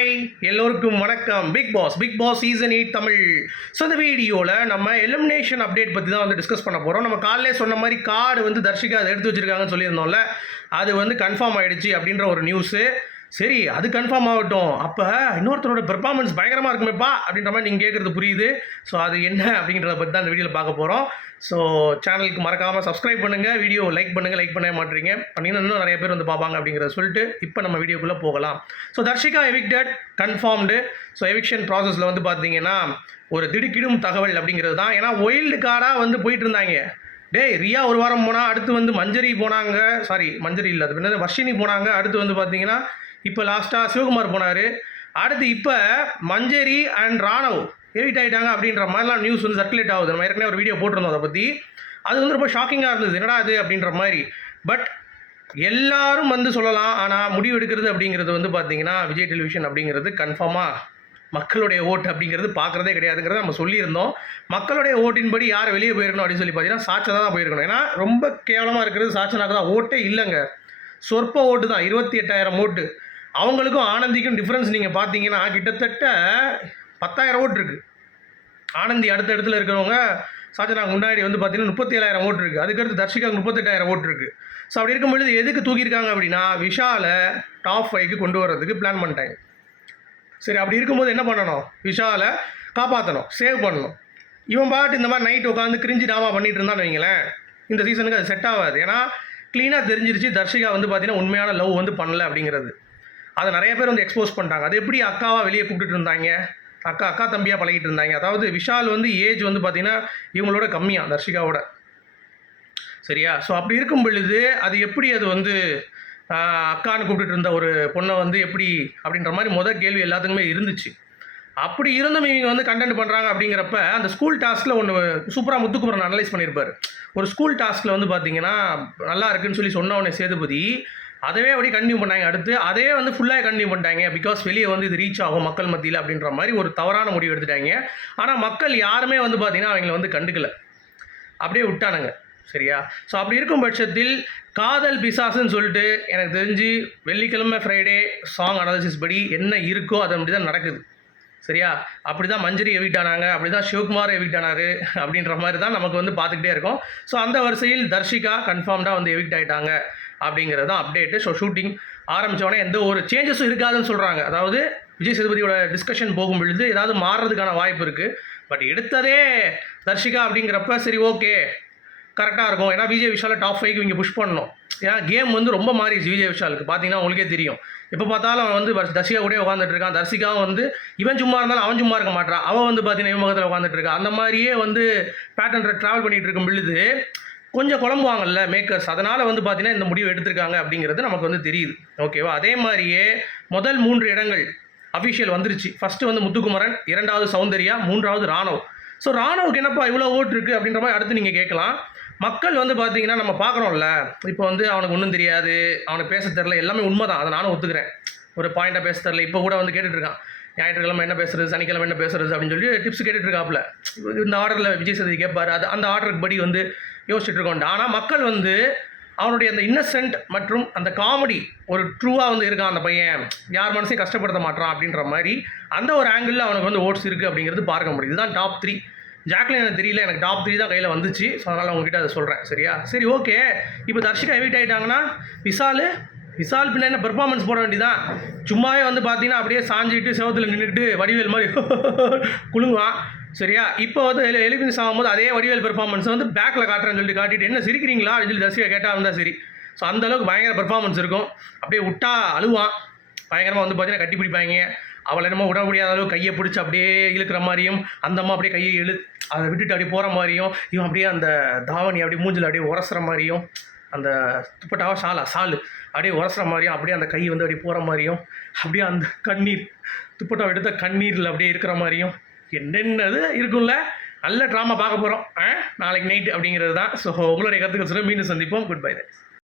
Hi எல்லோருக்கும் வணக்கம். Bigg Boss season 8 Tamil. So இந்த வீடியோவில் நம்ம எலிமினேஷன் அப்டேட் பற்றி தான் வந்து டிஸ்கஸ் பண்ண போகிறோம். நம்ம காலையிலே சொன்ன மாதிரி கார்டு வந்து தர்ஷிகா அதை எடுத்து வச்சுருக்காங்கன்னு சொல்லியிருந்தோம்ல, அது வந்து கன்ஃபார்ம் ஆகிடுச்சு அப்படின்ற ஒரு நியூஸு. சரி, அது கன்ஃபார்ம் ஆகட்டும், அப்போ இன்னொருத்தரோட பெர்ஃபார்மன்ஸ் பயங்கரமாக இருக்குமேப்பா அப்படின்ற மாதிரி நீங்கள் கேட்குறது புரியுது. ஸோ அது என்ன அப்படின்றத பற்றி தான் இந்த வீடியோவில் பார்க்க போகிறோம். ஸோ சேனலுக்கு மறக்காமல் சப்ஸ்கிரைப் பண்ணுங்கள், வீடியோ லைக் பண்ணுங்கள், லைக் பண்ண மாட்டீங்க பண்ணிங்கன்னா இன்னும் நிறைய பேர் வந்து பார்ப்பாங்க அப்படிங்கிறத சொல்லிட்டு இப்போ நம்ம வீடியோக்குள்ளே போகலாம். So Dharshika evicted confirmed. So eviction ப்ராசஸில் வந்து பார்த்தீங்கன்னா ஒரு திடுக்கிடும் தகவல் அப்படிங்கிறது தான். ஏன்னா ஒயில்டு கார்டாக வந்து போயிட்டு இருந்தாங்க. ரியா ஒரு வாரம் போனால், அடுத்து வந்து மஞ்சரி போனாங்க, மஞ்சரி இல்லை, அது பின்னாடி வர்ஷினி போனாங்க, அடுத்து வந்து பார்த்தீங்கன்னா இப்போ லாஸ்ட்டாக சிவகுமார் போனார், அடுத்து இப்போ மஞ்சரி அண்ட் ராணவ் எவிட் ஆகிட்டாங்க அப்படின்ற மாதிரிலாம் நியூஸ் வந்து சர்க்குலேட் ஆகுது. நம்ம ஏற்கனவே ஒரு வீடியோ போட்டிருந்தோம் அதை பற்றி. அது வந்து ரொம்ப ஷாக்கிங்காக இருந்தது, என்னடா அது அப்படின்ற மாதிரி. பட் எல்லாரும் வந்து சொல்லலாம், ஆனால் முடிவு எடுக்கிறது அப்படிங்கிறது வந்து பார்த்தீங்கன்னா விஜய் டெலிவிஷன் அப்படிங்கிறது கன்ஃபார்மாக மக்களுடைய ஓட்டு அப்படிங்கிறது பார்க்குறதே கிடையாதுங்கிறத நம்ம சொல்லியிருந்தோம். மக்களுடைய ஓட்டின்படி யார் வெளியே போயிருக்கணும் அப்படின்னு சொல்லி பார்த்தீங்கன்னா சாட்சா தான் போயிருக்கணும். ஏன்னா ரொம்ப கேவலமாக இருக்கிறது சாட்சனாக்கு தான். ஓட்டே இல்லைங்க, சொற்ப ஓட்டு தான், 28,000 ஓட்டு. அவங்களுக்கும் ஆனந்திக்கும் டிஃப்ரென்ஸ் நீங்கள் பார்த்தீங்கன்னா கிட்டத்தட்ட 10,000 ஓட்டு இருக்குது. ஆனந்தி அடுத்த இடத்துல இருக்கிறவங்க சாட்சனாக்கு முன்னாடி வந்து பார்த்தீங்கன்னா 37,000 ஓட்டு இருக்குது. அதுக்கடுத்து தர்ஷிகாவுக்கு 38,000 ஓட்டு இருக்குது. ஸோ அப்படி இருக்கும்பொழுது எதுக்கு தூக்கியிருக்காங்க அப்படின்னா விஷாலை டாப் 5க்கு கொண்டு வர்றதுக்கு பிளான் பண்ணிட்டாங்க. சரி, அப்படி இருக்கும்போது என்ன பண்ணணும், விஷாலை காப்பாற்றணும், சேவ் பண்ணணும். இவன் பாட்டு இந்த மாதிரி நைட் உட்காந்து கிரிஞ்சி டாமா பண்ணிட்டு இருந்தான்னு வைங்களேன், இந்த சீசனுக்கு அது செட் ஆகாது. ஏன்னா க்ளீனாக தெரிஞ்சிருச்சு தர்ஷிகா வந்து பார்த்தீங்கன்னா உண்மையான லவ் வந்து பண்ணல அப்படிங்கிறது. அதை நிறைய பேர் வந்து எக்ஸ்போஸ் பண்ணிட்டாங்க. அது எப்படி அக்காவாக வெளியே கூப்பிட்டுட்டு இருந்தாங்க, அக்கா தம்பியாக பழகிட்டு இருந்தாங்க. அதாவது விஷால் வந்து ஏஜ் வந்து பார்த்திங்கன்னா இவங்களோட கம்மியாக தர்ஷிகாவோட, சரியா? ஸோ அப்படி இருக்கும் பொழுது அது எப்படி அது வந்து அக்கான்னு கூப்பிட்டுட்டு இருந்த ஒரு பொண்ணை வந்து எப்படி அப்படின்ற மாதிரி முதல் கேள்வி எல்லாத்துக்குமே இருந்துச்சு. அப்படி இருந்தும் இவங்க வந்து கண்டென்ட் பண்ணுறாங்க அப்படிங்கிறப்ப அந்த ஸ்கூல் டாஸ்கில் ஒன்று சூப்பராக முத்துக்குமரன் அனலைஸ் பண்ணியிருப்பார். ஒரு ஸ்கூல் டாஸ்கில் வந்து பார்த்தீங்கன்னா நல்லா இருக்குன்னு சொல்லி சொன்ன உடனே சேதுபதி அதவே அப்படியே கண்டினியூ பண்ணாங்க. அடுத்து அதே வந்து ஃபுல்லாக கண்டினியூ பண்ணிட்டாங்க. பிகாஸ் வெளியே வந்து இது ரீச் ஆகும் மக்கள் மத்தியில் அப்படின்ற மாதிரி ஒரு தவறான முடிவு எடுத்துட்டாங்க. ஆனால் மக்கள் யாருமே வந்து பார்த்திங்கன்னா அவங்கள வந்து கண்டுக்கலை, அப்படியே விட்டானுங்க, சரியா? ஸோ அப்படி இருக்கும் பட்சத்தில் காதல் பிசாசுன்னு சொல்லிட்டு எனக்கு தெரிஞ்சு வெள்ளிக்கிழமை ஃப்ரைடே சாங் அனாலிசிஸ் படி என்ன இருக்கோ அது அப்படி தான் நடக்குது, சரியா? அப்படி தான் மஞ்சரி எவிட் ஆனாங்க, அப்படி தான் சிவகுமார் எவிட் ஆனார் அப்படின்ற மாதிரி தான் நமக்கு வந்து பார்த்துக்கிட்டே இருக்கோம். ஸோ அந்த வரிசையில் தர்ஷிகா கன்ஃபார்ம்டாக வந்து எவிக்ட் ஆகிட்டாங்க அப்படிங்கிறது தான் அப்டேட்டு. ஸோ ஷூட்டிங் ஆரம்பித்தோடனே எந்த ஒரு சேஞ்சஸும் இருக்காதுன்னு சொல்கிறாங்க. அதாவது விஜய் சேதுபதியோட டிஸ்கஷன் போகும் பொழுது ஏதாவது மாறுறதுக்கான வாய்ப்பு இருக்குது. பட் எடுத்ததே தர்ஷிகா அப்படிங்கிறப்ப சரி, ஓகே, கரெக்டாக இருக்கும். ஏன்னா விஜய் விஷாலை டாப் 5க்கு இங்கே புஷ் பண்ணணும். ஏன்னா கேம் வந்து ரொம்ப மாறிடுச்சு விஜய் விஷாலுக்கு. பார்த்தீங்கன்னா உங்களுக்கே தெரியும், எப்போ பார்த்தாலும் அவன் வந்து தர்ஷிகா கூட உட்காந்துட்டு இருக்கான். தர்ஷிகாவும் வந்து இவன் சும்மா இருந்தாலும் அவன் சும்மா இருக்க மாட்டான். அவன் வந்து பார்த்தீங்கன்னா இவன் பக்கத்தில் உட்காந்துட்டு இருக்கான். அந்த மாதிரியே வந்து பேட்டர்னில் ட்ராவல் பண்ணிகிட்டு இருக்கும் பொழுது கொஞ்சம் குழம்புவாங்கல்ல மேக்கர்ஸ். அதனால் வந்து பார்த்தீங்கன்னா இந்த முடிவு எடுத்திருக்காங்க அப்படிங்கிறது நமக்கு வந்து தெரியுது, ஓகேவா? அதே மாதிரியே முதல் 3 இடங்கள் அஃபிஷியல் வந்துருச்சு. ஃபஸ்ட்டு வந்து முத்துக்குமரன், 2வது சௌந்தர்யா, 3வது ராணவ். ஸோ ராணவுக்கு என்னப்பா இவ்வளோ ஓட்டு இருக்குது அப்படின்ற மாதிரி அடுத்து நீங்கள் கேட்கலாம். மக்கள் வந்து பார்த்தீங்கன்னா நம்ம பார்க்குறோம்ல, இப்போ வந்து அவனுக்கு ஒன்றும் தெரியாது, அவனுக்கு பேச தெரில, எல்லாமே உண்மை தான், அதை நானும் ஒத்துக்கிறேன். ஒரு பாயிண்ட்டாக பேச தெரில. இப்போ கூட வந்து கேட்டுட்ருக்கான், ஞாயிற்றுக்கிழமை என்ன பேசுறது, சனிக்கிழமை என்ன பேசுறது அப்படின்னு சொல்லி டிப்ஸ் கேட்டுட்ருக்காப்புல. இந்த ஆர்டரில் விஜய் சேதுபதி கேட்பார், அது அந்த ஆர்டருக்கு படி வந்து யோசிச்சுட்டு இருக்கோம். ஆனால் மக்கள் வந்து அவனுடைய அந்த இன்னசென்ட் மற்றும் அந்த காமெடி ஒரு ட்ரூவாக வந்து இருக்கான் அந்த பையன், யார் மனசையும் கஷ்டப்படுத்த மாட்டான் அப்படின்ற மாதிரி அந்த ஒரு ஆங்கிளில் அவனுக்கு வந்து ஓட்ஸ் இருக்குது அப்படிங்கிறது பார்க்க முடியுது. இதுதான் டாப் 3. ஜாக்லின் எனக்கு தெரியல, எனக்கு டாப் 3 தான் கையில் வந்துச்சு. ஸோ அதனால் உங்ககிட்ட அதை சொல்கிறேன், சரியா? சரி, ஓகே. இப்போ தர்ஷிகா எவிட் ஆகிட்டாங்கன்னா விஷால் பின்ன என்ன பெர்ஃபார்மன்ஸ் போட வேண்டியதான். சும்மாவே வந்து பார்த்தீங்கன்னா அப்படியே சாஞ்சிட்டு செவத்தில் நின்றுட்டு வடிவேல் மாதிரி குலுங்குவான், சரியா? இப்போ வந்து எலிமினேஷன் ஆகும்போது அதே வடிவேல் பெர்ஃபார்மன்ஸ் வந்து பேக்கில் காட்டுறேன்னு சொல்லிட்டு காட்டிட்டு என்ன சிரிக்கிறீங்களா அப்படின்னு சொல்லி தர்ஷிகா கேட்டால் இருந்தால் சரி. ஸோ அந்தளவுக்கு பயங்கர பெர்ஃபார்மன்ஸ் இருக்கும். அப்படியே விட்டா அழுவான் பயங்கரமாக, வந்து பார்த்தீங்கன்னா கட்டி பிடிப்பாங்க. அவளை என்னமோ விட முடியாத அளவு கையை பிடிச்சி அப்படியே இழுக்கிற மாதிரியும், அந்த அம்மா அப்படியே கையை அதை விட்டுட்டு அப்படியே போகிற மாதிரியும், இவன் அப்படியே அந்த தாவணி அப்படியே மூஞ்சில் அப்படியே உரசுற மாதிரியும், அந்த துப்பட்டாவா சாலு அப்படியே உரசுற மாதிரியும், அப்படியே அந்த கை வந்து அப்படியே போகிற மாதிரியும், அப்படியே அந்த கண்ணீர் துப்பட்டாவை எடுத்த கண்ணீரில் அப்படியே இருக்கிற மாதிரியும் என்னென்னது இருக்கும்ல. நல்ல ட்ராமா பார்க்க போகிறோம் நாளைக்கு நைட்டு அப்படிங்கிறது தான். ஸோ உங்களுடைய கருத்துக்கள் சொல்ல மீண்டும் சந்திப்போம். Good bye.